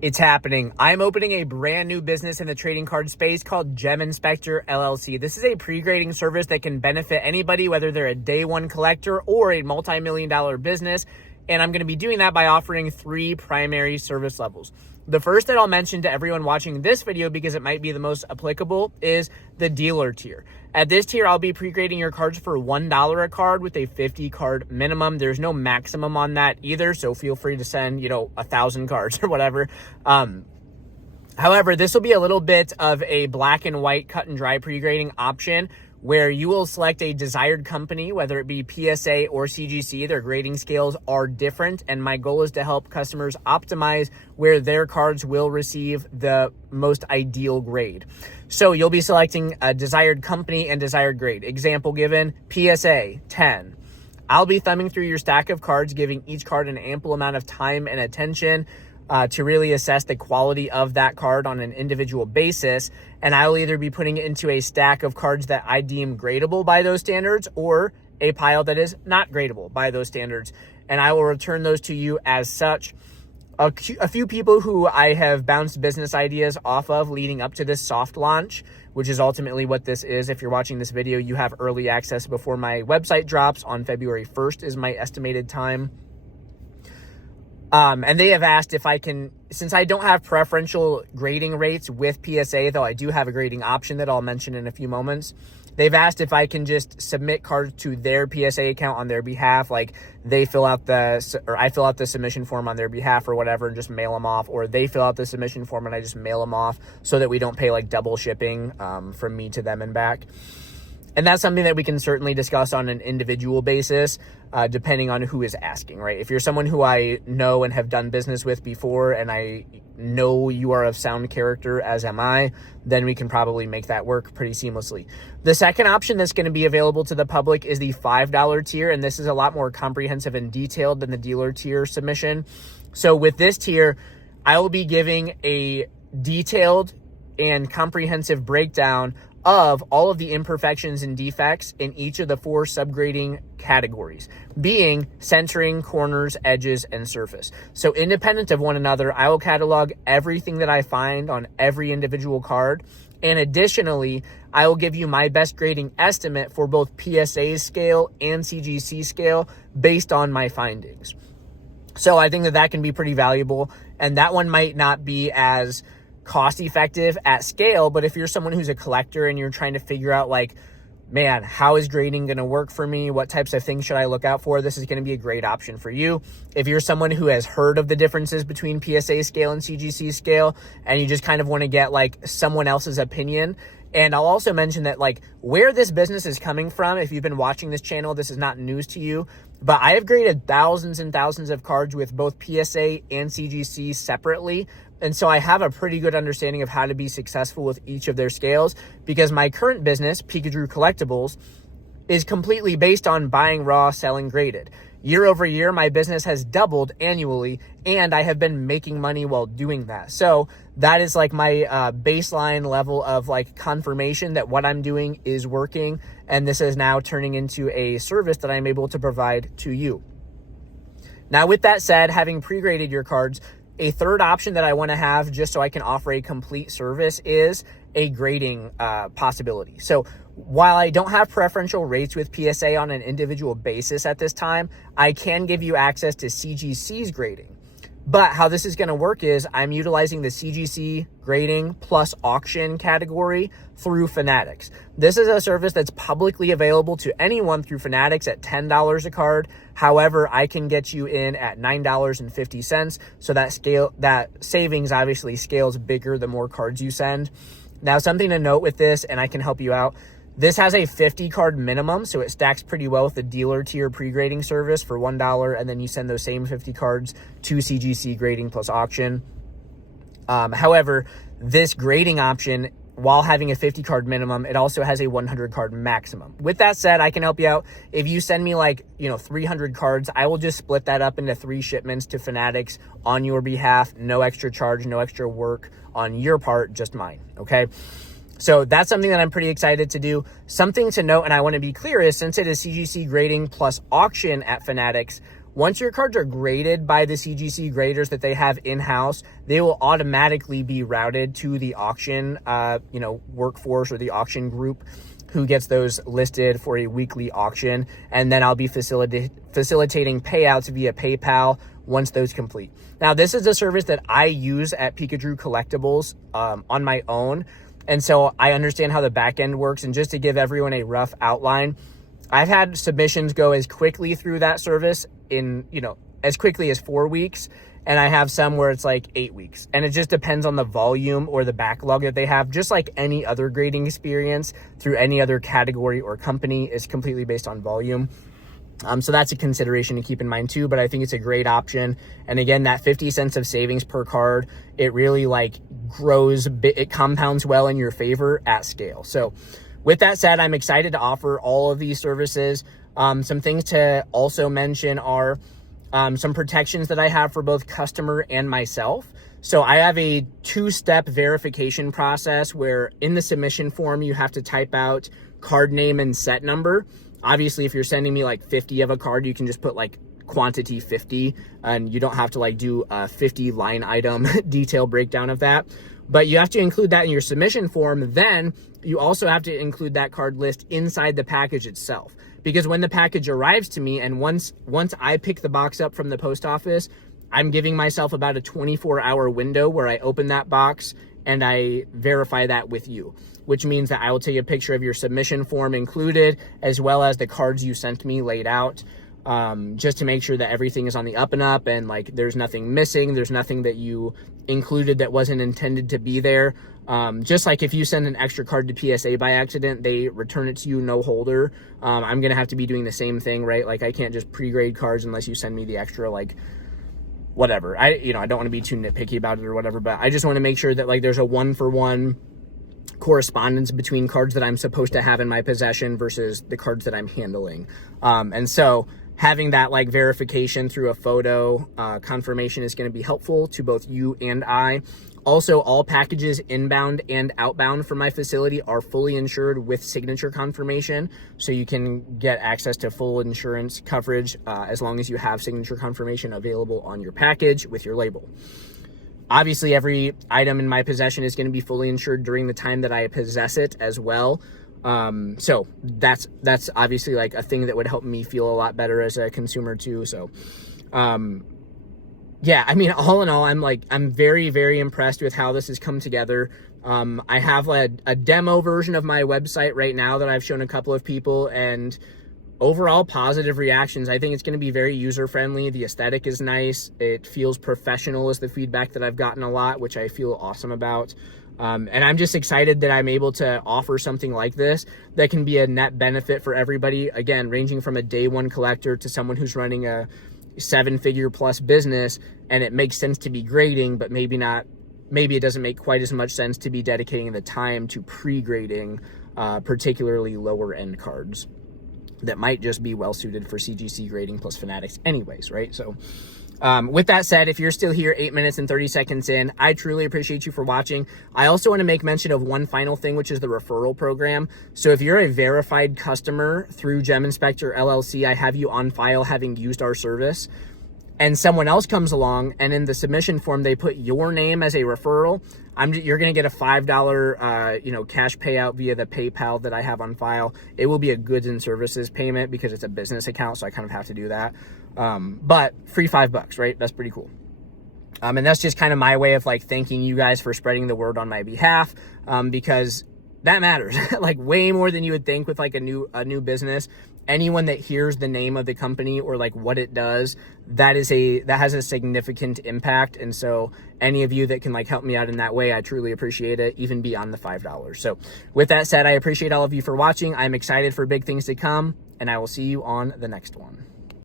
It's happening. I'm opening a brand new business in the trading card space called Gem Inspector LLC. This is a pre-grading service that can benefit anybody, whether they're a day one collector or a multi-million-dollar business. And I'm going to be doing that by offering 3 primary service levels. The first that I'll mention to everyone watching this video, because it might be the most applicable, is the dealer tier. At this tier, I'll be pre-grading your cards for $1 a card with a 50 card minimum. There's no maximum on that either, so feel free to send, 1,000 cards or whatever. However, this will be a little bit of a black and white cut and dry pre-grading option where you will select a desired company, whether it be PSA or CGC. Their grading scales are different, and my goal is to help customers optimize where their cards will receive the most ideal grade. So you'll be selecting a desired company and desired grade. Example given, PSA 10. I'll be thumbing through your stack of cards, giving each card an ample amount of time and attention to really assess the quality of that card on an individual basis. And I'll either be putting it into a stack of cards that I deem gradable by those standards or a pile that is not gradable by those standards. And I will return those to you as such. A few people who I have bounced business ideas off of leading up to this soft launch, which is ultimately what this is. If you're watching this video, you have early access before my website drops on February 1st is my estimated time. And they have asked if I can, since I don't have preferential grading rates with PSA, though I do have a grading option that I'll mention in a few moments. They've asked if I can just submit cards to their PSA account on their behalf, like I fill out the submission form on their behalf or whatever and just mail them off, or they fill out the submission form and I just mail them off so that we don't pay like double shipping from me to them and back. And that's something that we can certainly discuss on an individual basis, depending on who is asking, right? If you're someone who I know and have done business with before, and I know you are of sound character, as am I, then we can probably make that work pretty seamlessly. The second option that's going to be available to the public is the $5 tier, and this is a lot more comprehensive and detailed than the dealer tier submission. So with this tier, I will be giving a detailed and comprehensive breakdown of all of the imperfections and defects in each of the 4 subgrading categories, being centering, corners, edges, and surface. So independent of one another, I will catalog everything that I find on every individual card. And additionally, I will give you my best grading estimate for both PSA scale and CGC scale based on my findings. So I think that can be pretty valuable, and that one might not be as cost effective at scale, but if you're someone who's a collector and you're trying to figure out like, man, how is grading going to work for me? What types of things should I look out for? This is going to be a great option for you. If you're someone who has heard of the differences between PSA scale and CGC scale, and you just kind of want to get like someone else's opinion. And I'll also mention that like where this business is coming from, if you've been watching this channel, this is not news to you, but I have graded thousands and thousands of cards with both PSA and CGC separately. And so I have a pretty good understanding of how to be successful with each of their scales, because my current business, Pika-Drew Collectibles, is completely based on buying raw, selling graded. Year over year, my business has doubled annually, and I have been making money while doing that. So that is like my baseline level of like confirmation that what I'm doing is working, and this is now turning into a service that I'm able to provide to you. Now, with that said, having pre-graded your cards, a third option that I want to have just so I can offer a complete service is a grading possibility. So while I don't have preferential rates with PSA on an individual basis at this time, I can give you access to CGC's grading. But how this is going to work is I'm utilizing the CGC grading plus auction category through Fanatics. This is a service that's publicly available to anyone through Fanatics at $10 a card. However, I can get you in at $9.50. So that savings obviously scales bigger the more cards you send. Now, something to note with this, and I can help you out, this has a 50 card minimum, so it stacks pretty well with the dealer tier pre-grading service for $1, and then you send those same 50 cards to CGC grading plus auction. However, this grading option, while having a 50 card minimum, it also has a 100 card maximum. With that said, I can help you out. If you send me 300 cards, I will just split that up into 3 shipments to Fanatics on your behalf. No extra charge, no extra work on your part, just mine, okay? So that's something that I'm pretty excited to do. Something to note, and I want to be clear, is since it is CGC grading plus auction at Fanatics, once your cards are graded by the CGC graders that they have in-house, they will automatically be routed to the auction, workforce or the auction group who gets those listed for a weekly auction. And then I'll be facilitating payouts via PayPal once those complete. Now, this is a service that I use at Picadrew Collectibles on my own. And so I understand how the back end works. And just to give everyone a rough outline, I've had submissions go as quickly through that service as quickly as 4 weeks. And I have some where it's like 8 weeks. And it just depends on the volume or the backlog that they have. Just like any other grading experience through any other category or company is completely based on volume. So that's a consideration to keep in mind too, but I think it's a great option. And again, that 50 cents of savings per card, it really grows, it compounds well in your favor at scale. So with that said, I'm excited to offer all of these services. Some things to also mention are some protections that I have for both customer and myself. So I have a 2-step verification process where in the submission form, you have to type out card name and set number. Obviously, if you're sending me 50 of a card, you can just put quantity 50 and you don't have to do a 50 line item detail breakdown of that. But you have to include that in your submission form. Then you also have to include that card list inside the package itself. Because when the package arrives to me and once I pick the box up from the post office, I'm giving myself about a 24-hour window where I open that box and I verify that with you, which means that I will take a picture of your submission form included, as well as the cards you sent me laid out, just to make sure that everything is on the up and up and there's nothing missing. There's nothing that you included that wasn't intended to be there. Just like if you send an extra card to PSA by accident, they return it to you, no holder. I'm going to have to be doing the same thing, right? I can't just pre-grade cards unless you send me the extra, whatever. I don't want to be too nitpicky about it or whatever, but I just want to make sure that there's a 1-for-1 correspondence between cards that I'm supposed to have in my possession versus the cards that I'm handling. And so having that verification through a photo confirmation is going to be helpful to both you and I. Also, all packages inbound and outbound from my facility are fully insured with signature confirmation. So you can get access to full insurance coverage as long as you have signature confirmation available on your package with your label. Obviously, every item in my possession is going to be fully insured during the time that I possess it as well. So that's obviously a thing that would help me feel a lot better as a consumer too. So, yeah, all in all, I'm very, very impressed with how this has come together. I have a demo version of my website right now that I've shown a couple of people, and overall positive reactions. I think it's going to be very user-friendly. The aesthetic is nice. It feels professional is the feedback that I've gotten a lot, which I feel awesome about. And I'm just excited that I'm able to offer something like this that can be a net benefit for everybody. Again, ranging from a day one collector to someone who's running a 7-figure plus business, and it makes sense to be grading, but maybe it doesn't make quite as much sense to be dedicating the time to pre-grading, particularly lower end cards that might just be well suited for CGC grading plus Fanatics anyways, right? So with that said, if you're still here 8 minutes and 30 seconds in, I truly appreciate you for watching. I also want to make mention of one final thing, which is the referral program. So if you're a verified customer through Gem Inspector LLC, I have you on file having used our service, and someone else comes along and in the submission form, they put your name as a referral, you're going to get a $5, cash payout via the PayPal that I have on file. It will be a goods and services payment because it's a business account. So I kind of have to do that. But free $5, right? That's pretty cool. And that's just kind of my way of thanking you guys for spreading the word on my behalf. Because that matters way more than you would think with a new business. Anyone that hears the name of the company or what it does, that has a significant impact. And so any of you that can help me out in that way, I truly appreciate it, even beyond the $5. So with that said, I appreciate all of you for watching. I'm excited for big things to come, and I will see you on the next one.